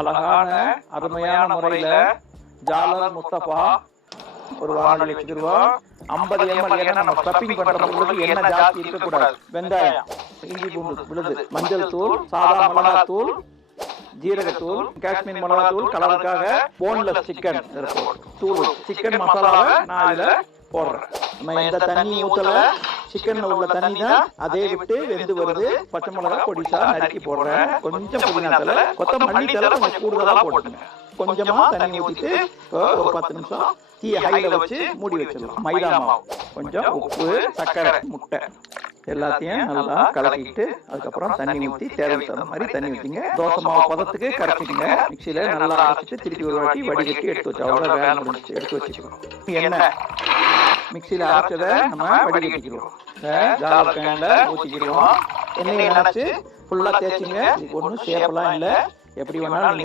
அழகான அருமையான முறையில ஜாலர் முஸ்தபா ஒரு வானொலி வச்சுக்கிடுவோம். 50 ml. ஏன்னா நம்ம ஸ்டப்பிங் பண்றவங்களுக்கு எண்ணெய் ஜாஸ்தி இருக்கக்கூடாது. வெங்காயம், இஞ்சி பூண்டு விழுது, மஞ்சள் தூள், சாதா மிளகாய் தூள், ஜீரகத்தூள், காஷ்மீர் மிளகாய் தூள், கலருக்காக போன்லெஸ் சிக்கன் தூள், சிக்கன் மசாலாவை நான் இதுல போடுறேன். நம்ம எந்த தண்ணி ஊத்தல, சிக்கன்ல உள்ள தண்ணி தான் அதே விட்டு வெந்து வருது. பச்சை மிளகாய் பொடிசா நறுக்கி போடுறேன். கொஞ்சம் புதினா தலை, கொத்தமல்லி தலை கொஞ்சம் கூடுதலா போட்டுங்க. கொஞ்சமா தண்ணி ஊத்திட்டு ஒரு 10 நிமிஷம் தீய ஹைல வச்சு மூடி வச்சிடலாம். மைதா மாவு, கொஞ்சம் உப்பு, சர்க்கரை, முட்டை எல்லாத்தையும் நல்லா கலக்கிட்டு அதுக்கப்புறம் தண்ணி ஊற்றி தேவைக்கு தகுந்த மாதிரி தண்ணி ஊற்றிங்க. தோசை மாவு பதத்துக்கு கரைச்சிடுங்க. மிக்சியில நல்லா அரைச்சிட்டு திருப்பி ஒரு வாட்டி வடிகட்டி எடுத்து வச்சு அவ்வளோ வேலை முடிஞ்சிச்சு. எடுத்து வச்சுக்கிறோம். எண்ணெய் மிக்சியில அரைச்சதை நம்ம வடிகட்டிக்கிறோம். ஜாலர் பேன்ல ஊற்றிக்கிறோம். எண்ணெயை நினைச்சு ஃபுல்லா தேய்ச்சிங்க. இதுக்கு ஒன்றும் ஷேப்லாம் இல்லை. எப்படி வேணாலும்